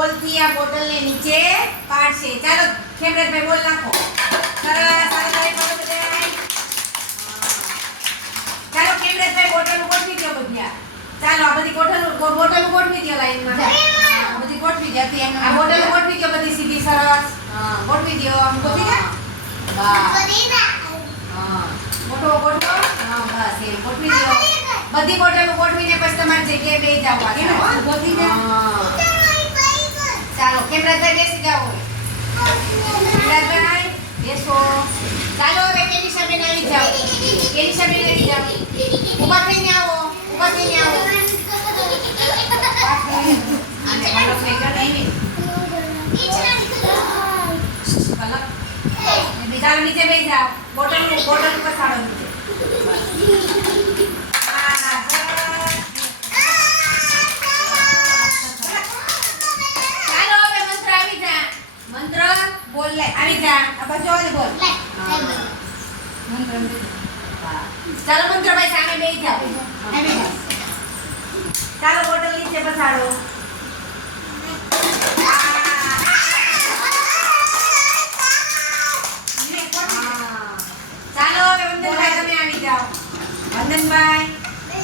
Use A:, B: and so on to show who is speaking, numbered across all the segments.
A: બોલથી આ બોટલને નીચે પાડશે ચાલો ખેમરાજભાઈ બોલ નાખો સરસ સરસ આવી બોલો બધાય. ચાલો ખેમરાજભાઈ બોટલ ગોઠવી દો બધા ચાલો આ બધી બોટલ બોટલ ગોઠવી દો લાઈનમાં હા, બધી ગોઠવી દો એમ આ બોટલ ગોઠવી દો બધી સીધી સરસ હા ગોઠવી દો આમ ગોઠવી દે બસ હા ગોઠવો ગોઠવો હા બસ એમ ગોઠવી દો બધી બોટલો ગોઠવીને પછી તમારી જગ્યાએ બેસી જાઓ પાછા, હો?
B: ગોઠવી દે.
A: હા. ચાલો ખેમરાજભાઈ બેસી જાઓ ખેમરાજભાઈ બેસો ચાલો હવે કેનિશાબેન આવી જાઓ કેનિશાબેન આવી જાઓ ઊભા થઈને આવો ઊભા થઈને આવો આને બાળક લઈ જાઓ નહીં કલક ચાલો નીચે બેસી જાઓ બોટલ બોટલ ઉપર સાડો નીચે બોલ લે આવી જા. આ બાજુ આવીને બોલ. મંત્ર હા. ચાલો મંત્રભાઈ સામે બેસી જાવ
B: આવી.
A: ચાલો બોટલ નીચે પછાડો. ચાલો હવે વંદનભાઈ તમે આવી જાઓ. વંદનભાઈ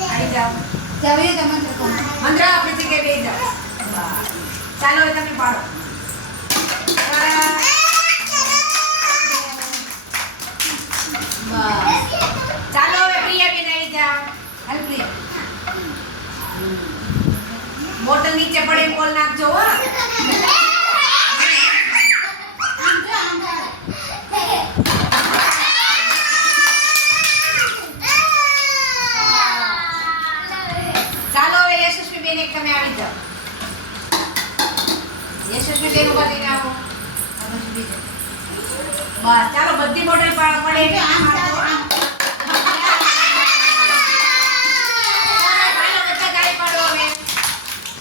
A: આવી જાઓ.
B: જાવીએ તો મંત્ર
A: મંત્ર આપણી જગ્યાએ બેસી જાઓ. ચાલો હવે તમે પાડો. ચાલો હવે પ્રિયા બેન આવી જા. હાલ પ્રિયા. બોટલ નીચે પડે બોલ નાખજો, હો. ચાલો હવે યશસ્વી બેન એક તમે આવી જાઓ. યશસ્વી બેન ઊભા થઈને આવો. બાજુ બસ. ચાલો બધી મોડલ પડે